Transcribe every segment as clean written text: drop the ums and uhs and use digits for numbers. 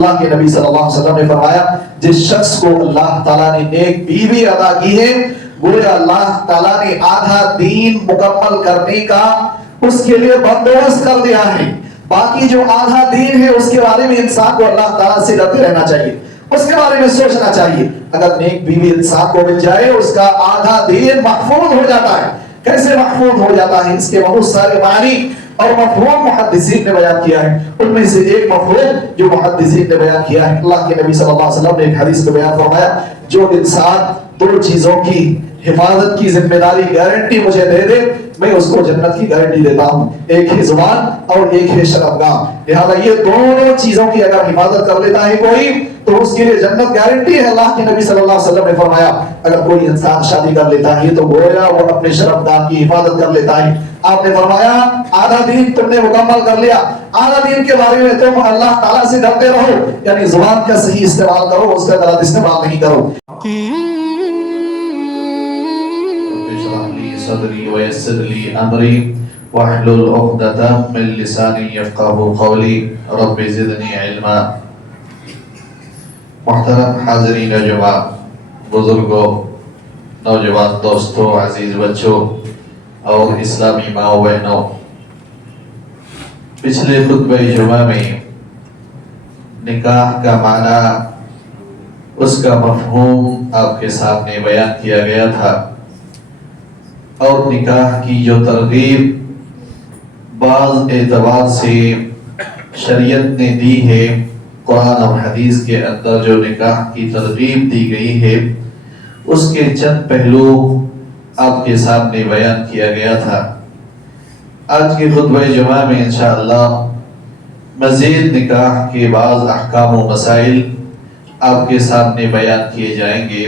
اللہ کے نبی صلی اللہ علیہ وسلم نے فرمایا جس شخص کو اللہ تعالیٰ نے نیک بیوی عطا کی ہے گویا اللہ تعالیٰ نے آدھا دین مکمل کرنے کا اس کے لیے بندوبست کر دیا ہے. باقی جو آدھا دین ہے اس کے بارے میں انسان کو اللہ تعالیٰ سے ڈرتے رہنا چاہیے, اس کے بارے میں سوچنا چاہیے. اگر نیک بیوی انسان کو مل جائے اس کا آدھا دین محفوظ ہو جاتا ہے. کیسے محفوظ ہو جاتا ہے؟ اس کے بہت سارے معنی اور مفہوم محدثین نے بیان کیا ہے. ان میں سے ایک مفہوم جو محدثین نے بیان کیا ہے, اللہ کے نبی صلی اللہ علیہ وسلم نے ایک حدیث کو بیان فرمایا جو انسان دو چیزوں کی حفاظت کی ذمہ داری گارنٹی مجھے دے دے میں اس کو جنت کی گارنٹی دیتا ہوں. ایک ہے زبان اور ایک ہے شرمگاہ. لہذا یہ دونوں چیزوں کی اگر حفاظت کر لیتا ہے کوئی تو اس کے لیے جنت گارنٹی ہے. اللہ کے نبی صلی اللہ علیہ وسلم نے فرمایا اگر کوئی انسان شادی کر لیتا ہے تو گویا وہ اپنے شرمگاہ کی حفاظت کر لیتا ہے. آپ نے فرمایا آدھا دین تم نے مکمل کر لیا, آدھا دین کے بارے میں تم اللہ تعالیٰ سے ڈرتے رہو, یعنی زبان کا صحیح استعمال کرو, اس کا غلط استعمال نہیں کرو. صدری ویسر لی امری واحلل عقدۃ من لسانی یفقهوا قولی رب زدنی علما. محترم حاضرین جمعہ, بزرگوں, نوجوان دوستوں, عزیز بچوں اور اسلامی ماں و بہنوں, پچھلے خطبہ جمعہ میں نکاح کا معنی, اس کا مفہوم آپ کے سامنے بیان کیا گیا تھا, اور نکاح کی جو ترغیب بعض اعتبار سے شریعت نے دی ہے, قرآن اور حدیث کے اندر جو نکاح کی ترغیب دی گئی ہے اس کے چند پہلو آپ کے سامنے بیان کیا گیا تھا. آج کے خطبہ جمعہ میں انشاءاللہ مزید نکاح کے بعض احکام و مسائل آپ کے سامنے بیان کیے جائیں گے.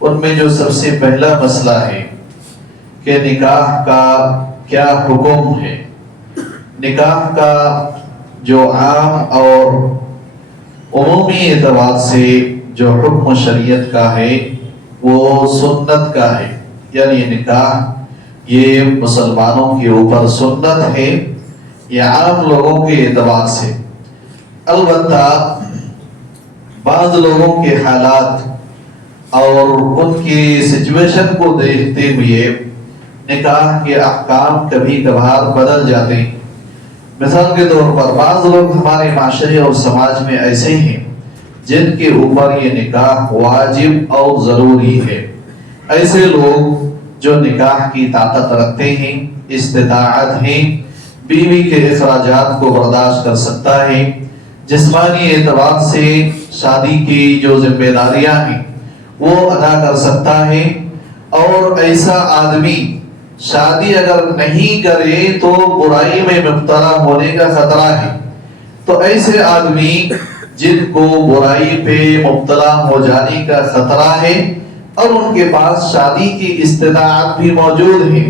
ان میں جو سب سے پہلا مسئلہ ہے کہ نکاح کا کیا حکم ہے. نکاح کا جو عام اور عمومی اعتبار سے جو حکم شریعت کا ہے وہ سنت کا ہے, یعنی نکاح یہ مسلمانوں کے اوپر سنت ہے, یہ عام لوگوں کے اعتبار سے. البتہ بعض لوگوں کے حالات اور ان کی سچویشن کو دیکھتے ہوئے نکاح کے احکام کبھی کبھار بدل جاتے ہیں. مثال کے طور پر بعض لوگ ہمارے معاشرے اور سماج میں ایسے ہیں جن کے اوپر یہ نکاح واجب اور ضروری ہے. ایسے لوگ جو نکاح کی طاقت رکھتے ہیں, استطاعت ہیں, بیوی کے اخراجات کو برداشت کر سکتا ہے, جسمانی اعتبار سے شادی کی جو ذمہ داریاں ہیں وہ ادا کر سکتا ہے, اور ایسا آدمی شادی اگر نہیں کرے تو برائی میں مبتلا ہونے کا خطرہ ہے. تو ایسے آدمی جن کو برائی پہ مبتلا ہو جانے کا خطرہ ہے اور ان کے پاس شادی کی استطاعت بھی موجود ہے,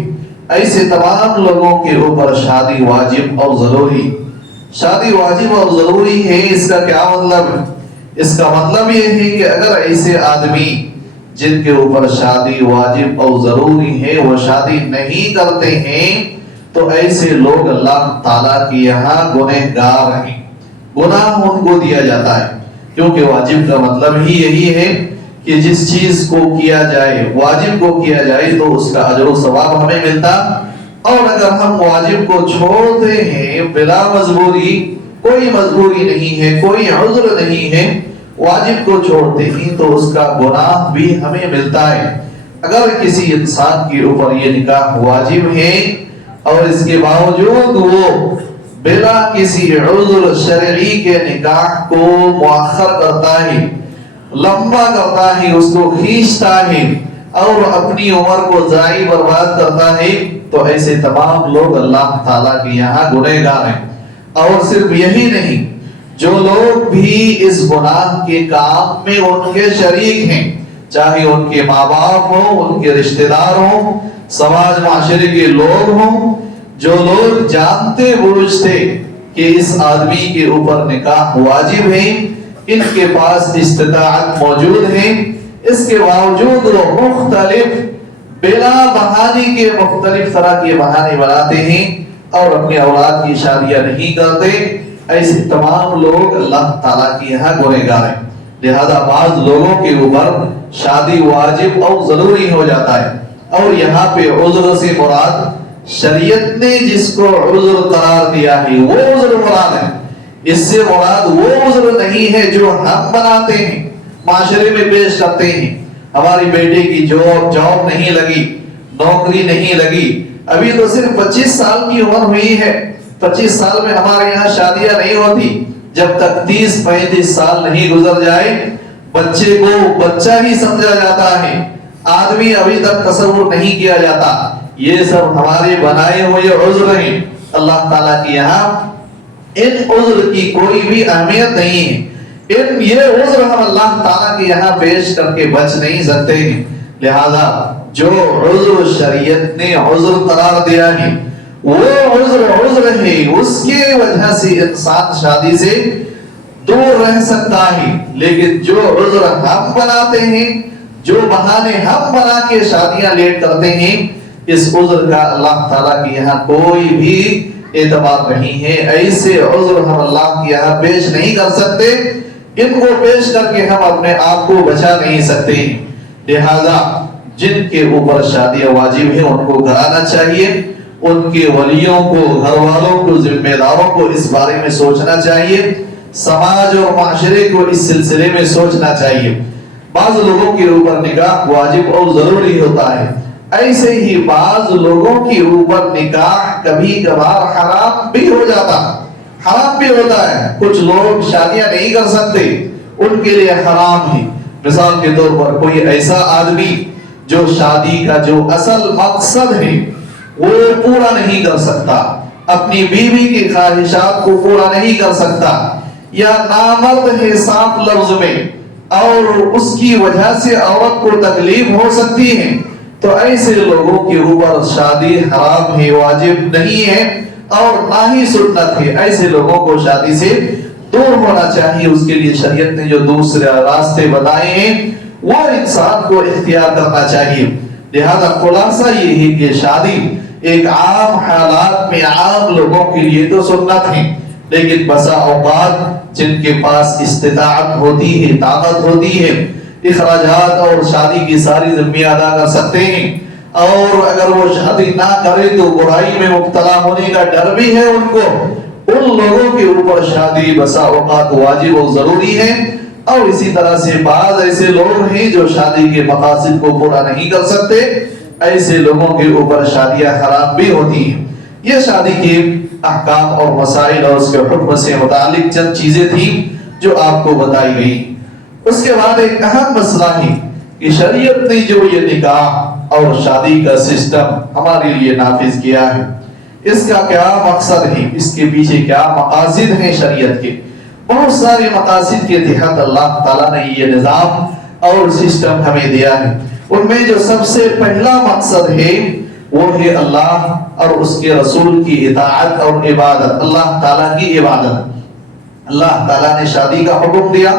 ایسے تمام لوگوں کے اوپر شادی واجب اور ضروری. شادی واجب اور ضروری ہے, اس کا کیا مطلب ہے؟ اس کا مطلب یہ ہے کہ اگر ایسے آدمی جن کے اوپر شادی واجب اور ضروری ہے وہ شادی نہیں کرتے ہیں تو ایسے لوگ اللہ تعالیٰ کے یہاں گنہگار ہیں, گناہ ان کو دیا جاتا ہے. کیونکہ واجب کا مطلب ہی یہی ہے کہ جس چیز کو کیا جائے, واجب کو کیا جائے تو اس کا اجر و ثواب ہمیں ملتا, اور اگر ہم واجب کو چھوڑتے ہیں بلا مجبوری, کوئی مجبوری نہیں ہے, کوئی عذر نہیں ہے, واجب کو چھوڑتے ہیں تو اس کا گناہ بھی ہمیں ملتا ہے. اگر کسی انسان کے اوپر یہ نکاح واجب ہے اور اس کے باوجود وہ بلا کسی عذر شرعی کے نکاح کو مؤخر کرتا ہے, لمبا کرتا ہے, اس کو کھینچتا ہے اور اپنی عمر کو ضائع برباد کرتا ہے, تو ایسے تمام لوگ اللہ تعالیٰ کے یہاں گنہگار ہیں. اور صرف یہی نہیں, جو لوگ بھی اس گناہ کے کام میں ان کے شریک ہیں, چاہے ان کے ماں باپ ہوں, ان کے رشتہ دار ہوں, سماج معاشرے کے لوگ ہوں, جو لوگ جانتے بوجھتے کہ اس آدمی کے اوپر نکاح واجب ہے, ان کے پاس استطاعت موجود ہے, اس کے باوجود وہ مختلف بلا بہانے کے مختلف طرح کے بہانے بناتے ہیں اور اپنے اولاد کی شادیاں نہیں کرتے, ایسے تمام لوگ اللہ تعالیٰ کی یہاں گنہگار ہیں. لہذا بعض لوگوں کے اوپر شادی واجب اور ضروری ہو جاتا ہے، اور یہاں پہ عذر سے مراد شریعت نے جس کو عذر قرار دیا ہے وہ عذر مراد ہے. اس سے مراد وہ عذر نہیں ہے جو ہم بناتے ہیں، معاشرے میں پیش کرتے ہیں. ہماری بیٹے کی جاب نہیں لگی، نوکری نہیں لگی، ابھی تو صرف 25 سال کی عمر ہوئی ہے، 25 سال میں ہمارے یہاں شادیاں نہیں ہوتی. جب تک 30-35 سال نہیں گزر جائے بچے کو بچہ ہی سمجھا جاتا ہے، آدمی ابھی تک تصور نہیں کیا جاتا. یہ سب ہمارے بنائے ہوئے عذر ہیں. اللہ تعالیٰ کی یہاں ان عذر کی کوئی بھی اہمیت نہیں ہے. یہ عذر ہم اللہ تعالیٰ کے یہاں پیش کر کے بچ نہیں سکتے ہیں. لہذا جو عذر شریعت نے عذر قرار دیا ہے وہ عذر ہے، اس کی وجہ سے انسان شادی سے دور رہ سکتا ہے. لیکن جو عذر ہم بناتے ہیں، جو بہانے ہم بنا کے شادیاں لیٹ کرتے ہیں، اس عذر کا اللہ تعالیٰ کے یہاں کوئی بھی اعتبار نہیں ہے. ایسے عذر ہم اللہ کے یہاں پیش نہیں کر سکتے، ان کو پیش کر کے ہم اپنے آپ کو بچا نہیں سکتے. لہذا جن کے اوپر شادیاں واجب ہیں ان کو کرانا چاہیے. ان کے ولیوں کو، گھر والوں کو، ذمہ داروں کو اس بارے میں سوچنا چاہیے. سماج اور معاشرے کو اس سلسلے میں سوچنا چاہیے. بعض لوگوں کے اوپر نکاح واجب اور ضروری ہوتا ہے، ایسے ہی بعض لوگوں کے اوپر نکاح کبھی کبھار حرام بھی ہو جاتا، حرام بھی ہوتا ہے. کچھ لوگ شادیاں نہیں کر سکتے، ان کے لیے حرام ہے. مثال کے طور پر کوئی ایسا آدمی جو شادی کا جو اصل مقصد ہے وہ پورا نہیں کر سکتا، اپنی بیوی کی خواہشات کو پورا نہیں کر سکتا، یا نامرد ہے صاف لفظ میں، اور اس کی وجہ سے عورت کو تکلیف ہو سکتی ہے، تو ایسے لوگوں کے اوپر شادی حرام ہے، واجب نہیں ہے اور نہ ہی سنت ہے. ایسے لوگوں کو شادی سے دور ہونا چاہیے. اس کے لیے شریعت نے جو دوسرے راستے بتائے ہیں وہ انسان کو اختیار کرنا چاہیے. لہذا خلاصہ یہ ہے کہ شادی ایک عام حالات میں عام لوگوں کے لیے تو سنت ہے، لیکن بسا اوقات جن کے پاس استطاعت ہوتی ہے، طاقت ہوتی ہے، اخراجات اور شادی کی ساری ذمہ ادا کر سکتے ہیں، اور اگر وہ شادی نہ کرے تو برائی میں مبتلا ہونے کا ڈر بھی ہے ان کو، ان لوگوں کے اوپر شادی بسا اوقات واجب اور ضروری ہے. اور اسی طرح سے بعض ایسے لوگ ہیں جو شادی کے مقاصد کو پورا نہیں کر سکتے، ایسے لوگوں کے اوپر شادیاں حرام بھی ہوتی ہیں. یہ شادی کے احکام اور مسائل اور اس کے حکم سے متعلق چند چیزیں تھیں جو آپ کو بتائی گئی. اس کے بعد ایک اہم مسئلہ ہے کہ شریعت نے جو یہ نکاح اور شادی کا سسٹم ہمارے لیے نافذ کیا ہے، اس کا کیا مقصد ہے، اس کے پیچھے کیا مقاصد ہیں شریعت کے. بہت سارے مقاصد کے تحت اللہ تعالیٰ نے یہ نظام اور سسٹم ہمیں دیا ہے. ان میں جو سب سے پہلا مقصد ہے وہ ہے اللہ اور اس کے رسول کی اطاعت اور عبادت، اللہ تعالیٰ کی عبادت. اللہ تعالیٰ نے شادی کا حکم دیا،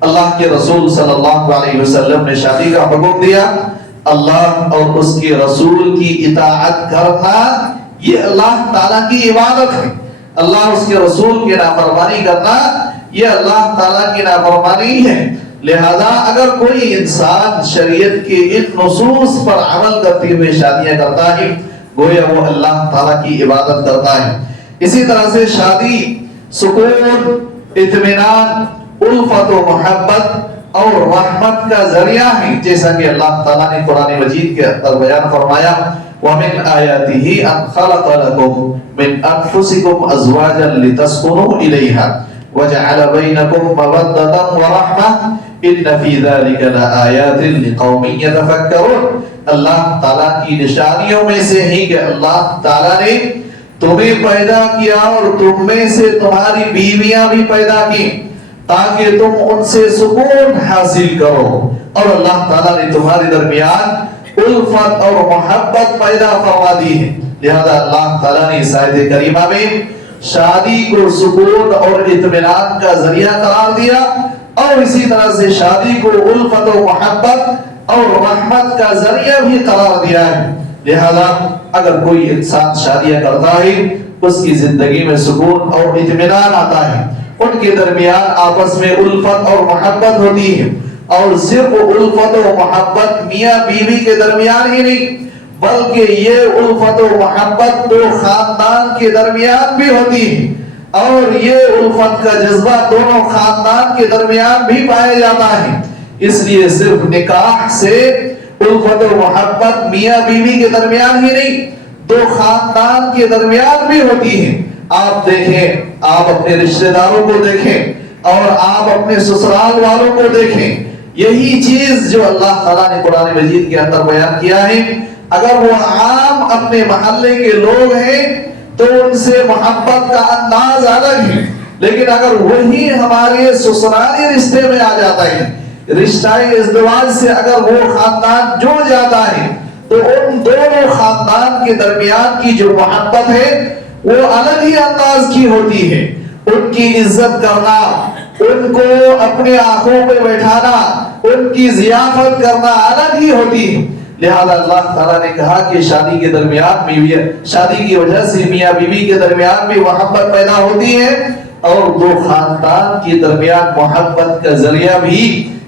اللہ کے رسول صلی اللہ علیہ وسلم نے شادی کا حکم دیا. اللہ اور اس کے رسول کی اطاعت کرنا یہ اللہ تعالیٰ کی عبادت ہے. اللہ اس کے رسول کی نافرمانی کرنا یہ اللہ تعالیٰ کی نافرمانی ہے. لہذا اگر کوئی انسان شریعت کے ان نصوص پر عمل کرتے ہوئے شادیاں کرتا ہے گویا وہ اللہ تعالیٰ کی عبادت کرتا ہے. اسی طرح سے شادی سکون، اطمینان، الفت و محبت اور رحمت کا ذریعہ ہے، جیسا کہ اللہ تعالیٰ نے قرآن مجید کے اندر بیان فرمایا وَمِنْ آيَاتِهِ أَنْ خَلَقَ لَكُمْ مِنْ أَنفُسِكُمْ أَزْوَاجًا لِتَسْكُنُوا إِلَيْهَا وَجَعَلَ بَيْنَكُمْ مَوَدَّةً وَرَحْمَةً إِنَّ فِي ذَلِكَ لَآيَاتٍ لِقَوْمٍ يَتَفَكَّرُونَ. اللہ تعالیٰ کی نشانیوں میں سے ہے کہ اللہ تعالیٰ نے تمہیں پیدا کیا اور تم میں سے تمہاری بیویاں بھی پیدا کی تاکہ تم ان سے سکون حاصل کرو، اور اللہ تعالیٰ نے تمہارے درمیان الفت اور محبت پیدا فرما دی ہے. لہذا اللہ تعالیٰ نے اس آیت کریمہ میں شادی کو سکون اور اطمینان کا ذریعہ قرار دیا، اور اسی طرح سے شادی کو الفت و محبت اور رحمت کا ذریعہ بھی قرار دیا ہے. لہذا اگر کوئی انسان شادیاں کرتا ہے اس کی زندگی میں سکون اور اطمینان آتا ہے. ان کے درمیان آپس میں الفت اور محبت ہوتی ہے. اور صرف الفت و محبت میاں بیوی کے درمیان ہی نہیں بلکہ یہ الفت و محبت دو خاندان کے درمیان بھی ہوتی ہے. اور یہ الفت کا جذبہ دونوں خاندان کے درمیان بھی پایا جاتا ہے. اس لیے صرف نکاح سے الفت و محبت میاں بیوی کے درمیان ہی نہیں دو خاندان کے درمیان بھی ہوتی ہے. آپ دیکھیں, آپ اپنے رشتہ داروں کو دیکھیں اور آپ اپنے سسرال والوں کو دیکھیں. یہی چیز جو اللہ تعالیٰ نے قرآن مجید کے اندر بیان کیا ہے, اگر وہ عام اپنے محلے کے لوگ ہیں تو ان سے محبت کا انداز الگ ہے, لیکن اگر وہی ہمارے سسرالی رشتے میں آ جاتا ہے, رشتہ ازدواج سے اگر وہ خاندان جڑ جاتا ہے تو ان دونوں خاندان کے درمیان کی جو محبت ہے وہ الگ ہی انداز کی ہوتی ہے. ان کی عزت کرنا, ان کو اپنے آنکھوں پہ بیٹھانا, ان کی ضیافت کرنا الگ ہی ہوتی ہے. لہذا اللہ تعالیٰ نے کہا کہ شادی کے درمیان شادی کی وجہ سے میاں بیوی کے درمیان بھی محبت پیدا ہوتی ہے اور دو خاندان کے درمیان محبت کا ذریعہ بھی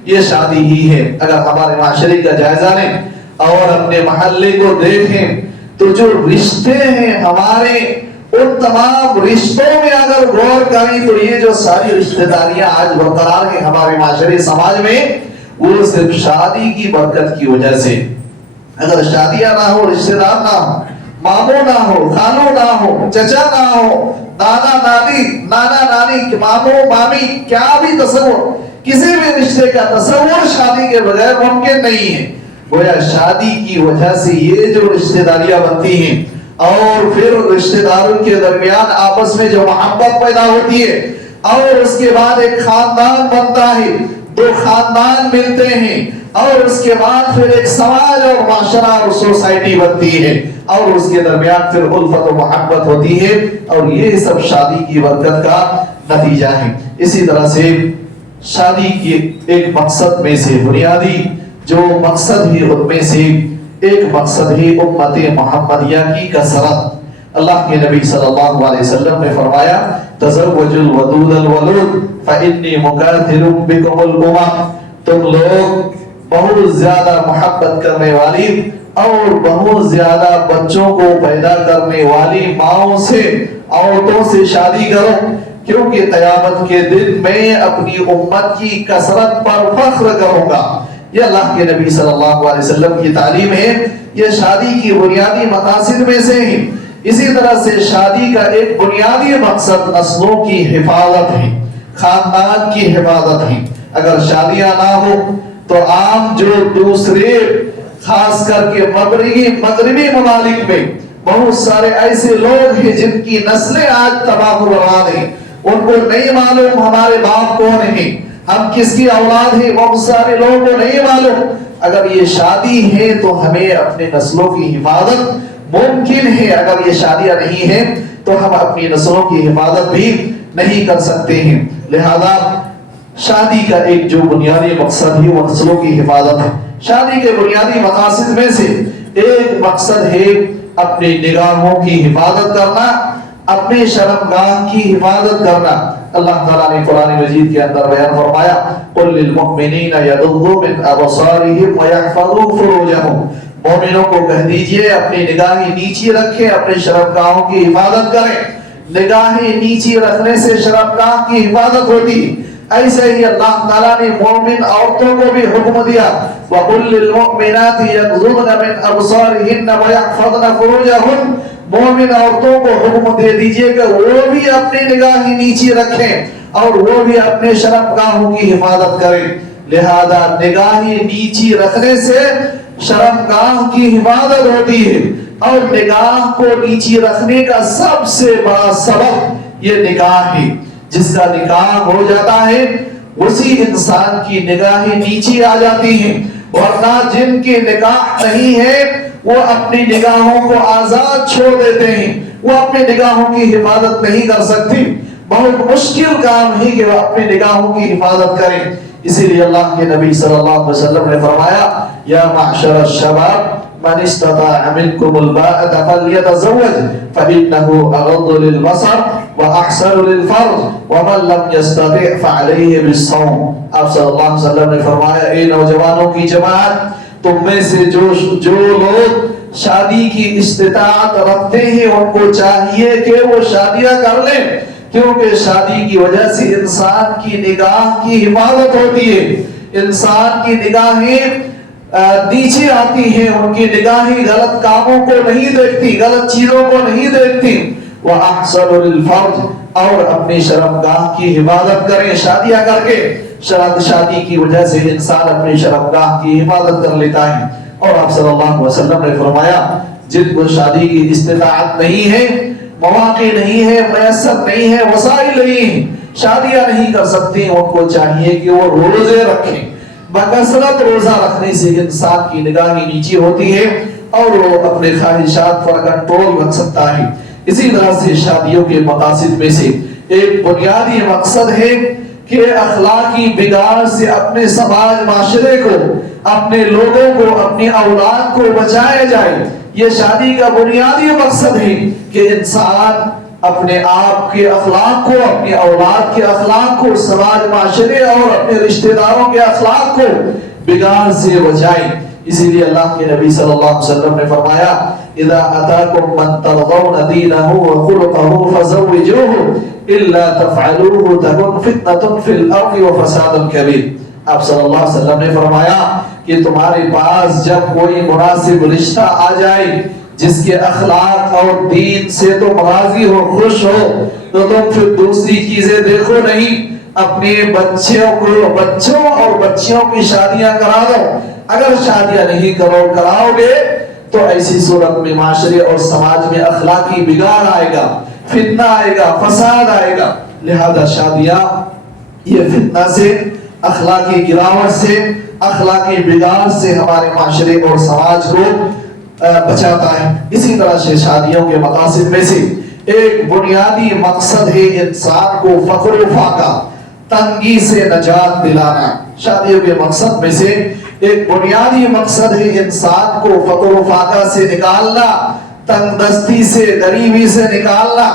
یہ شادی ہی ہے. اگر ہمارے معاشرے کا جائزہ لیں اور اپنے محلے کو دیکھیں تو جو رشتے ہیں ہمارے, ان تمام رشتوں میں اگر غور کریں تو یہ جو ساری رشتہ داریاں آج برقرار ہیں ہمارے معاشرے سماج میں, وہ صرف شادی کی برکت کی وجہ سے. اگر شادیاں نہ ہو, رشتہ دار نہ ہو, ماموں نہ ہو, خالوں نہ ہو, چچا نہ ہو, دادا دادی, نانا نانی, ماموں مامی, کیا بھی تصور, کسی بھی رشتے کا تصور شادی کے بغیر ممکن نہیں ہے. گویا شادی کی وجہ سے یہ جو رشتہ داریاں بنتی ہیں اور پھر رشتہ داروں کے درمیان آپس میں جو محبت پیدا ہوتی ہے اور اس کے بعد ایک خاندان بنتا ہے, دو خاندان ملتے ہیں اور اس کے بعد پھر ایک سماج اور معاشرہ اور سوسائٹی بنتی ہے اور اس کے درمیان پھر الفت و محبت ہوتی ہے, اور یہ سب شادی کی برکت کا نتیجہ ہے. اسی طرح سے شادی کے ایک مقصد میں سے بنیادی جو مقصد ہی ان میں سے ایک مقصد ہی امت محمدیہ کی کثرت. اللہ کے نبی صلی اللہ علیہ وسلم نے فرمایا, تزوج الودود الولود فإنی مکاثر بکم الامم. تم لوگ بہت زیادہ محبت کرنے والی اور بہت زیادہ بچوں کو پیدا کرنے والی ماؤں سے, عورتوں سے شادی کرو, کیونکہ قیامت کے دن میں اپنی امت کی کثرت پر فخر کروں گا. یہ اللہ کے نبی صلی اللہ علیہ وسلم کی تعلیم ہے. یہ شادی کی بنیادی مقاصد میں سے ہی. اسی طرح سے شادی کا ایک بنیادی مقصد نسلوں کی حفاظت ہے, خاندان کی حفاظت ہے. اگر شادیاں نہ ہو تو عام جو دوسرے خاص کر کے مغربی ممالک میں بہت سارے ایسے لوگ ہیں جن کی نسلیں آج تباہ و برباد ہیں. ان کو نہیں معلوم ہمارے باپ کون ہیں, ہم کس کی اولاد ہیں, بہت سارے لوگوں کو نہیں معلوم. اگر یہ شادی ہے تو ہمیں اپنے نسلوں کی حفاظت ممکن ہے. اگر یہ شادیاں نہیں ہیں تو ہم اپنی نسلوں کی حفاظت بھی نہیں کر سکتے ہیں. لہذا شادی کا ایک جو بنیادی مقصد ہے وہ نسلوں کی حفاظت ہے. شادی کے بنیادی مقاصد میں سے ایک مقصد ہے اپنی نگاہوں کی حفاظت کرنا, اپنے شرمگاہ کی حفاظت کرنا. اللہ تعالیٰ نے قرآن مجید کے اندر بیان فرمایا, قُلْ لِلْمُؤْمِنِينَ يَغُضُّوا مِنْ أَبْصَارِهِمْ وَيَحْفَظُوا فُرُوجَهُمْ. مومنوں کو کہہ دیجئے اپنی نگاہیں نیچی رکھیں, اپنے شرمگاہوں کی حفاظت کریں. نگاہیں نیچی رکھنے سے شرمگاہ کی حفاظت ہوتی. ایسے ہی اللہ تعالیٰ نے مومن عورتوں کو بھی حکم دیا, وَقُلْ لِلْمُؤْمِنَاتِ يَغْضُضْنَ مِنْ أَبْصَارِهِنَّ وَيَحْفَظْنَ فُرُوجَهُنَّ. مومن عورتوں کو حکم دے دیجئے کہ وہ بھی اپنی نگاہیں نیچی رکھیں اور وہ بھی اپنے شرمگاہوں کی حفاظت کریں. لہذا نگاہیں نیچی رکھنے سے شرمگاہ کی حفاظت ہوتی ہے, اور نگاہ کو نیچی رکھنے کا سب سے بڑا سبب یہ نکاح ہے. جس کا نکاح ہو جاتا ہے اسی انسان کی نگاہیں نیچی آ جاتی ہیں, ورنہ جن کی نکاح نہیں ہے وہ اپنی نگاہوں کو آزاد چھوڑ دیتے ہیں, وہ اپنی نگاہوں کی حفاظت نہیں کر سکتی. بہت مشکل کام ہے کہ وہ اپنی نگاہوں کی حفاظت کریں. اسی لیے اللہ کے نبی صلی اللہ علیہ وسلم نے فرمایا, یا معشر الشباب من استطاع منكم الباءة فليتزوج فإنه أغض للبصر وأحسن للفرج ومن لم يستطع فعليه بالصوم. آپ صلی اللہ علیہ وسلم نے فرمایا اے نوجوانوں کی جماعت، تم میں سے جو لوگ شادی کی استطاعت رکھتے ہیں ان کو چاہیے کہ وہ شادیاں کر لیں، کیونکہ شادی کی وجہ سے انسان کی نگاہ کی حفاظت ہوتی ہے. انسان کی نگاہیں نیچے آتی ہیں، ان کی نگاہیں غلط کاموں کو نہیں دیکھتی، غلط چیزوں کو نہیں دیکھتی. وَأَحْسَنُ لِلْفَرْجِ اور اپنی شرمگاہ کی حفاظت کریں شادیاں کر کے. شادی کی وجہ سے انسان اپنی شرمگاہ کی حفاظت کر لیتا ہے. اور آپ صلی اللہ علیہ وسلم نے فرمایا جن کو شادی کی استطاعت نہیں ہے، مواقع نہیں ہے، میسر نہیں ہے، وسائل نہیں ہے، شادیاں نہیں کر سکتے، ان کو چاہیے کہ وہ روزے رکھیں. بکثرت روزہ رکھنے سے انسان کی نگاہیں نیچی ہوتی ہے اور وہ اپنے خواہشات پر کنٹرول رکھ سکتا ہے. اسی طرح سے شادیوں کے مقاصد میں سے ایک بنیادی مقصد ہے کہ اخلاقی بگاڑ سے اپنے سماج معاشرے کو، اپنے لوگوں کو، اپنی اولاد کو بچایا جائے. یہ شادی کا بنیادی مقصد ہے کہ انسان اپنے آپ کے اخلاق کو، اپنی اولاد کے اخلاق کو، سماج معاشرے اور اپنے رشتہ داروں کے اخلاق کو بگاڑ سے بچائے. اسی لیے اللہ کے نبی صلی اللہ علیہ وسلم نے فرمایا اذا اتاکم من ترضون دینہ وخلقہ فزوجوہ الا تفعلوہ تکن فتنة فی الارض وفساد کبیر. آپ صلی اللہ علیہ وسلم نے فرمایا کہ تمہارے پاس جب کوئی مناسب رشتہ آ جائے جس کے اخلاق اور دین سے تم راضی ہو، خوش ہو، تو تم پھر دوسری چیزیں دیکھو نہیں، اپنے بچوں اور بچیوں کی شادیاں کرا دو. اگر شادیاں نہیں کراؤ گے تو ایسی صورت میں معاشرے اور سماج میں اخلاقی بگاڑ آئے گا، فتنہ آئے گا، فساد آئے گا. لہذا شادیاں یہ فتنہ سے، اخلاقی گراوٹ سے، اخلاقی بگاڑ سے ہمارے معاشرے اور سماج کو بچاتا ہے. اسی طرح سے شادیوں کے مقاصد میں سے ایک بنیادی مقصد ہے انسان کو فقر و فاقہ، تنگی سے نجات دلانا. شادیوں کے مقصد میں سے ایک بنیادی مقصد ہے انسان کو فقر و فاقہ سے نکالنا، تنگ دستی سے، غریبی سے نکالنا.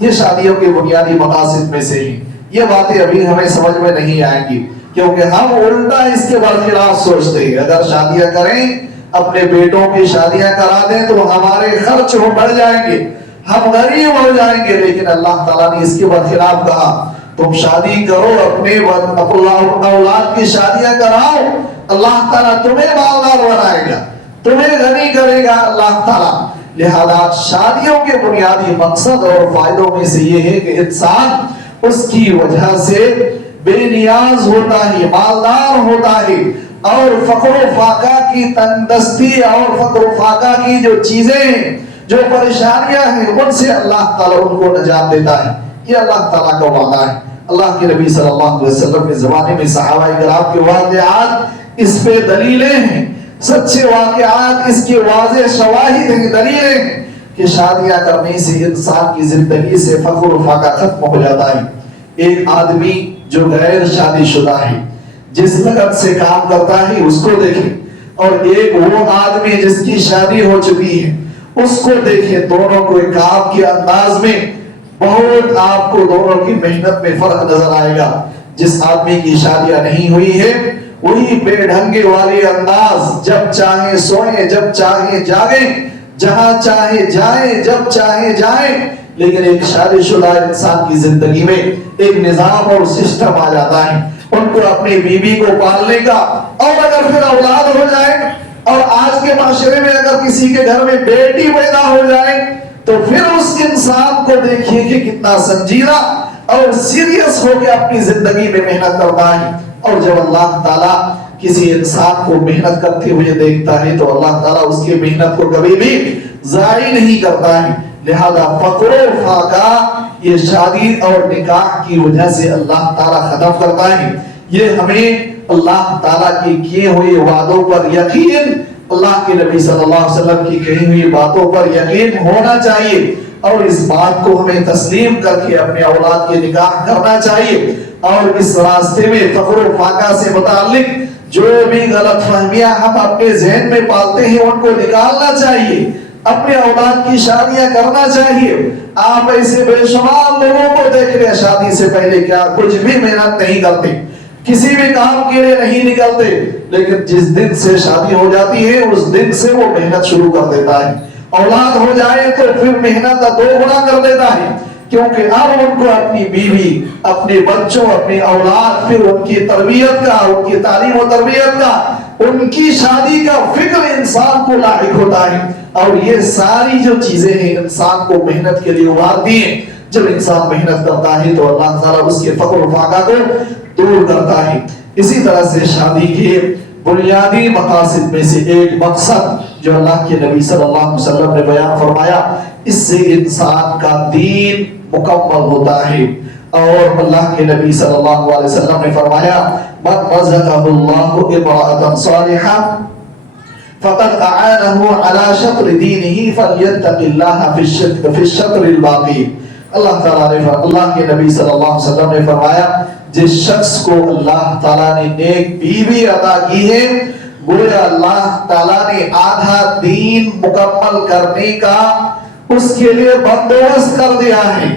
یہ شادیوں کے بنیادی مقاصد میں سے ہیں. یہ باتیں ابھی ہمیں سمجھ میں نہیں آئیں گی کیونکہ ہم الٹا اس کے برخلاف سوچتے ہیں. اگر شادیاں کریں، اپنے بیٹوں کی شادیاں کرا دیں تو ہمارے خرچ بڑھ جائیں گے، ہم غریب ہو جائیں گے. لیکن اللہ تعالیٰ نے اس کے برخلاف کہا تم شادی کرو، اپنے اولاد کی شادیاں کراؤ، اللہ تعالیٰ تمہیں مالدار بنائے گا، تمہیں غنی کرے گا اللہ تعالیٰ. لہذا شادیوں کے بنیادی مقصد اور فائدوں میں سے یہ ہے کہ انسان اس کی وجہ سے بے نیاز ہوتا ہے، مالدار ہوتا ہے، اور فقر و فاقہ کی تنگ دستی اور فقر و فاقہ کی جو چیزیں ہیں، جو پریشانیاں ہیں، ان سے اللہ تعالیٰ ان کو نجات دیتا ہے. یہ اللہ تعالیٰ کا وعدہ ہے. اللہ کے نبی صلی اللہ علیہ وسلم کے زمانے میں صحابہ کرام کے واقعات اس پہ دلیلیں ہیں، سچے واقعات اس کے واضح شواہد ہیں، دلیلیں ہیں کہ شادیاں کرنے سے انسان کی زندگی سے فقر و فاقہ ختم ہو جاتا ہے. ایک آدمی جو غیر شادی شدہ ہے، جس لگن سے کام کرتا ہے اس کو دیکھیں، اور ایک وہ آدمی جس کی شادی ہو چکی ہے اس کو دیکھیں. دونوں کو کام کے انداز میں بہت آپ کو دونوں کی محنت میں فرق نظر آئے گا. جس آدمی کی شادیاں نہیں ہوئی ہے وہی بے ڈھنگے والے انداز، جب چاہے سوئیں، جب چاہے جاگیں، جہاں چاہے جائیں، جب چاہے جائیں. لیکن ایک شادی شدہ انسان کی زندگی میں ایک نظام اور سسٹم آ جاتا ہے، ان کو اپنی بیوی کو پالنے کا، اور اگر پھر اولاد ہو جائے، اور آج کے معاشرے میں اگر کسی کے گھر میں بیٹی پیدا ہو جائے تو پھر اس انسان کو دیکھیے کہ کتنا سنجیدہ اور سیریس ہو کے اپنی زندگی میں محنت کرتا ہے. اور جب اللہ تعالیٰ کسی انسان کو محنت کرتے ہوئے دیکھتا ہے تو اللہ تعالیٰ اس کی محنت کو کبھی بھی ضائع نہیں کرتا ہے. لہذا فقر و فاقہ یہ شادی اور نکاح کی وجہ سے اللہ تعالیٰ ختم کرتا ہے. یہ ہمیں اللہ تعالیٰ کی کیے ہوئے وعدوں پر یقین، اللہ کے نبی صلی اللہ علیہ وسلم کی کہی ہوئی باتوں پر یقین ہونا چاہیے، اور اس بات کو ہمیں تسلیم کر کے اپنے اولاد کے نکاح کرنا چاہیے. اور اس راستے میں فخر و فاقہ سے متعلق جو بھی غلط فہمیاں ہم اپنے ذہن میں پالتے ہیں ان کو نکالنا چاہیے، اپنے اولاد کی شادیاں کرنا چاہیے۔ آپ ایسے بے شمار لوگوں کو دیکھ لیں شادی سے پہلے کیا کچھ بھی محنت نہیں کرتے، کسی بھی کام کے لیے نہیں نکلتے، لیکن جس دن سے شادی ہو جاتی ہے اس دن سے وہ محنت شروع کر دیتا ہے۔ اولاد ہو جائے تو پھر محنت دو گنا کر دیتا ہے، کیونکہ اب ان کو اپنی بیوی، اپنے بچوں، اپنی اولاد، پھر ان کی تربیت کا، ان کی تعلیم و تربیت کا، ان کی شادی کا فکر انسان کو لاحق ہوتا ہے۔ اور یہ ساری جو چیزیں ہیں انسان کو محنت کے لیے ابھارتی ہیں۔ جب انسان محنت کرتا ہے تو اللہ تعالیٰ اس کے فقر و فاقہ کو دور کرتا ہے۔ اسی طرح سے شادی کے بنیادی مقاصد میں سے ایک مقصد جو اللہ کے نبی صلی اللہ علیہ وسلم نے بیان فرمایا، اس سے انسان کا دین مکمل ہوتا ہے۔ اور اللہ کے نبی صلی اللہ علیہ وسلم نے فرمایا من رزقه الله امرأة صالحة فقد اعانه على شطر دینه فلیتق اللہ فی الشطر الباقی۔ اللہ تعالیٰ نے اللہ کے نبی صلی اللہ علیہ وسلم نے فرمایا جس شخص کو اللہ تعالیٰ نے نیک بیوی عطا کی ہے، گویا اللہ تعالیٰ نے آدھا دین مکمل کرنے کا اس کے لیے بندوبست کر دیا ہے۔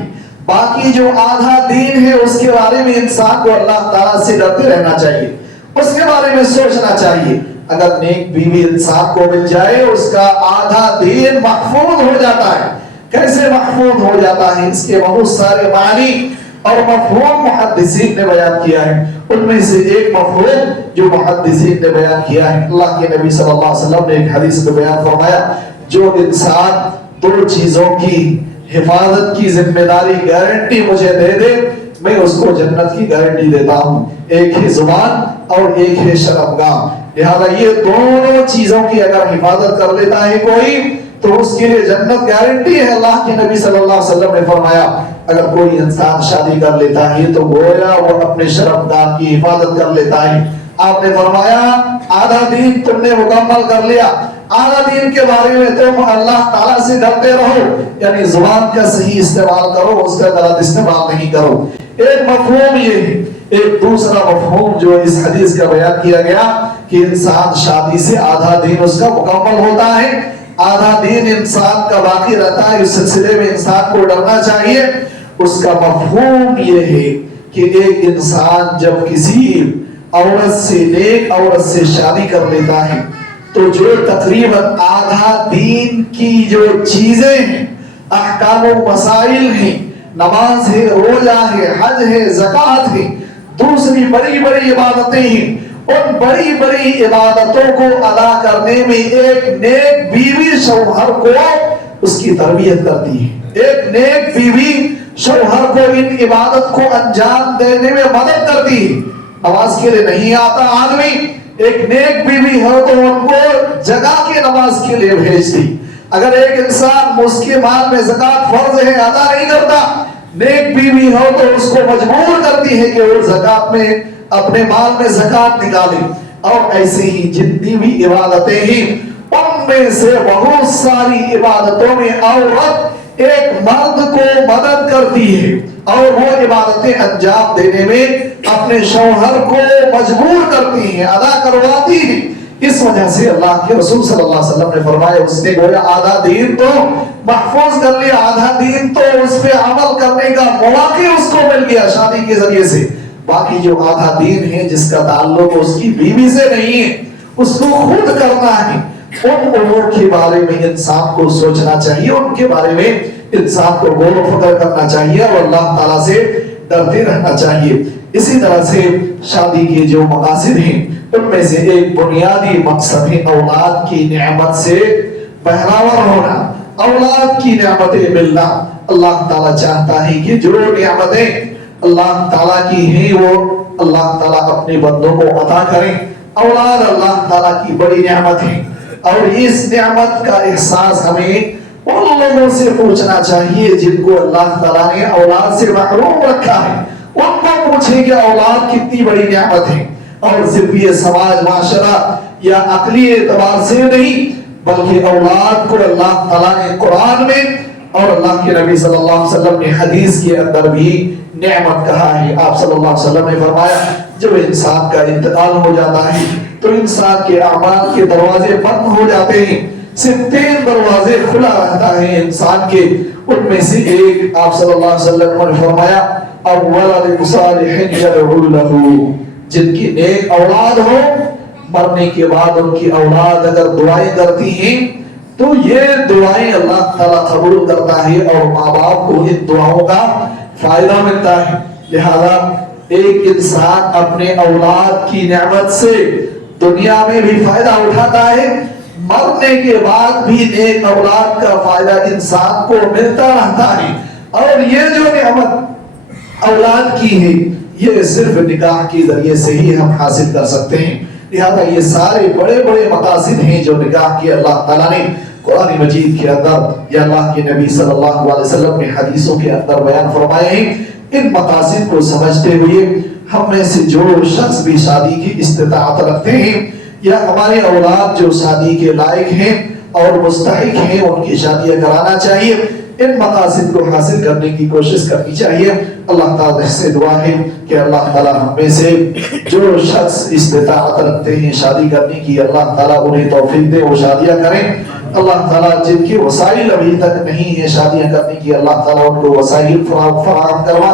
باقی جو آدھا دین ہے اس کے بارے میں انسان کو اللہ تعالیٰ سے ڈرتے رہنا چاہیے، اس کے بارے میں سوچنا چاہیے۔ اگر نیک بیوی انسان کو مل جائے اس کا آدھا دین محفوظ ہو جاتا ہے۔ کیسے محفوظ ہو جاتا ہے؟ اس کے بہت سارے معنی اور مفہوم محدثین نے بیان کیا ہے۔ ان میں سے ایک مفہوم جو محدثین نے بیان کیا ہے، اللہ کے نبی صلی اللہ علیہ وسلم نے ایک حدیث میں بیان فرمایا جو انسان دو چیزوں کی حفاظت کی ذمہ داری گارنٹی مجھے دے دے، میں اس کو جنت کی گارنٹی دیتا ہوں۔ ایک ہے زبان اور ایک ہے شرمگاہ۔ لہذا یہ دونوں چیزوں کی اگر حفاظت کر لیتا ہے کوئی تو اس کے لیے جنت گارنٹی ہے۔ اللہ کے نبی صلی اللہ علیہ وسلم نے فرمایا اگر کوئی انسان شادی کر لیتا ہے تو گویا وہ اپنے شرمگاہ کی حفاظت کر لیتا ہے۔ آپ نے فرمایا آدھا دین تم نے مکمل کر لیا، آدھا دین کے بارے میں تم اللہ تعالیٰ سے ڈرتے رہو، یعنی زبان کا صحیح استعمال کرو، اس کا غلط استعمال نہیں کرو۔ ایک مفہوم یہ ہے۔ ایک دوسرا مفہوم جو اس حدیث کا بیان کیا گیا کہ انسان شادی سے آدھا دین اس کا مکمل ہوتا ہے، آدھا دین انسان کا باقی رہتا ہے۔ اس سلسلے میں انسان کو ڈرنا چاہیے۔ اس کا مفہوم یہ ہے کہ ایک انسان جب کسی عورت سے، نیک عورت سے شادی کر لیتا ہے تو جو تقریباً آدھا دین کی جو چیزیں ہیں، احکام و مسائل ہیں، نماز ہے، روزہ ہے، حج ہے، زکوٰۃ ہے، دوسری بڑی بڑی عبادتیں ہیں، ان بڑی بڑی عبادتوں کو ادا کرنے میں ایک نیک بیوی شوہر کو اس کی تربیت کرتی ہے۔ ایک نیک بیوی شوہر کو ان عبادت کو انجام دینے میں مدد کرتی ہے۔ نماز کے لیے نہیں آتا آدمی، ایک نیک بیوی ہو تو ان کو جگہ کے نماز کے لیے بھیجتی۔ اگر ایک انسان اس کے مال میں زکوٰۃ فرض ہے ادا نہیں کرتا، نیک بیوی ہو تو اس کو مجبور کرتی ہے کہ وہ زکوٰۃ میں اپنے مال میں زکوٰۃ نکالے۔ اور ایسے ہی جتنی بھی عبادتیں ہیں ان میں سے بہت ساری عبادتوں میں عورت ایک مرد کو مدد کرتی ہے اور وہ عبادتیں انجام دینے میں اپنے شوہر کو مجبور کرتی ہیں، ادا کرواتی ہیں۔ اس وجہ سے اللہ کے رسول صلی اللہ علیہ وسلم نے فرمایا اس نے گویا آدھا دین تو محفوظ کر لیا، آدھا دین تو اس پہ عمل کرنے کا مواقع اس کو مل گیا شادی کے ذریعے سے۔ باقی جو آدھا دین ہے جس کا تعلق اس کی بیوی سے نہیں ہے، اس کو خود کرنا ہے، ان امور کے بارے میں انسان کو سوچنا چاہیے، ان کے بارے میں انسان کو غور و فکر کرنا چاہیے اور اللہ تعالیٰ سے ڈرتے رہنا چاہیے۔ اسی طرح سے شادی کے جو مقاصد ہیں ان میں سے ایک بنیادی مقصد ہے اولاد کی نعمت سے بہراور ہونا، اولاد کی نعمتیں ملنا۔ اللہ تعالیٰ چاہتا ہے کہ جو نعمتیں اللہ تعالیٰ کی ہیں وہ اللہ تعالیٰ اپنے بندوں کو عطا کریں۔ اولاد اللہ تعالیٰ کی بڑی نعمت ہے اور اس نعمت کا احساس ہمیں ان لوگوں سے پوچھنا چاہیے جن کو اللہ تعالیٰ نے اولاد سے محروم رکھا ہے۔ ان کو پوچھیں کہ اولاد کتنی بڑی نعمت ہے، اور صرف یہ سماج معاشرہ یا عقلی اعتبار سے نہیں بلکہ اولاد کو اللہ تعالیٰ نے قرآن میں اور اللہ کے نبی صلی اللہ علیہ وسلم نے حدیث کے اندر بھی نعمت کہا ہے۔ آپ صلی اللہ علیہ وسلم نے فرمایا جب انسان کا انتقال ہو جاتا ہے تو انسان کے اعمال کے دروازے بند ہو جاتے ہیں، صرف 3 دروازے کھلا رہتا ہے انسان کے، ان میں سے ایک آپ صلی اللہ علیہ وسلم نے فرمایا اولاد صالح یدعو له، جن کی نیک اولاد ہو، مرنے کے بعد ان کی اولاد اگر دعائیں کرتی ہیں تو یہ دعائیں اللہ تعالیٰ قبول کرتا ہے اور ماں باپ کو ان دعاؤں کا فائدہ ملتا ہے۔ لہذا ایک انسان اپنے اولاد کی نعمت سے دنیا میں بھی فائدہ اٹھاتا ہے، مرنے کے بعد بھی نیک اولاد کا فائدہ انسان کو ملتا رہتا ہے۔ اور یہ جو نعمت اولاد کی ہے یہ صرف نکاح کے ذریعے سے ہی ہم حاصل کر سکتے ہیں۔ لہذا یہ سارے بڑے بڑے مقاصد ہیں جو نکاح کی اللہ تعالیٰ نے قرآن مجید کے اندر یا اللہ کے نبی صلی اللہ علیہ وسلم نے حدیثوں کے اندر بیان فرمائے ہیں۔ ان مقاصد کو سمجھتے ہوئے ہم میں سے جو شخص بھی شادی کی استطاعت رکھتے ہیں یا ہمارے اولاد جو شادی کے لائق ہیں اور مستحق ہیں ان کی شادیاں کرانا چاہیے، ان مقاصد کو حاصل کرنے کی کوشش کرنی چاہیے۔ اللہ تعالیٰ سے دعا ہے کہ اللہ تعالیٰ ہم میں سے جو شخص استطاعت رکھتے ہیں شادی کرنے کی، اللہ تعالیٰ انہیں توفیق دے وہ شادیاں کریں۔ اللہ تعالیٰ جن کے وسائل ابھی تک نہیں ہے شادیاں کرنے کی، اللہ تعالیٰ ان کو وسائل فراہم کروا۔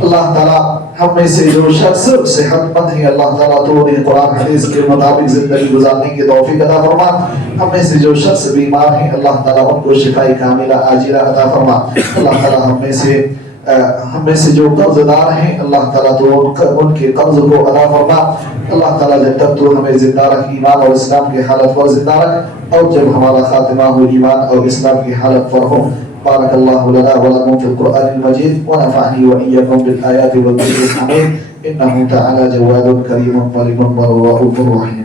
اللہ تعالیٰ ہم میں سے جو شخص صحت مند ہیں اللہ تعالیٰ تو انہیں قرآن حدیث کے مطابق زندگی گزارنے کی توفیق عطا فرما۔ ہم میں سے جو شخص بیمار ہیں اللہ تعالیٰ ان کو شفائی کاملہ عاجلہ عطا فرما۔ اللہ تعالیٰ ہم میں سے جو قرض دار ہیں اللہ تعالیٰ تو ان کے قرض کو ادا فرما۔ اللہ تعالیٰ جب تک تو ہمیں زندہ رکھ، ایمان اور اسلام کی حالت پر زندہ رکھ، اور جب ہمارا خاتمہ ہو ایمان اور اسلام کی حالت پر ہو۔ بارک اللہ لنا ولکم فی القرآن المجید ونفعنی وإیاکم بالآیات والذکر الحکیم، انہ تعالی جواد کریم قریب رؤوف رحیم۔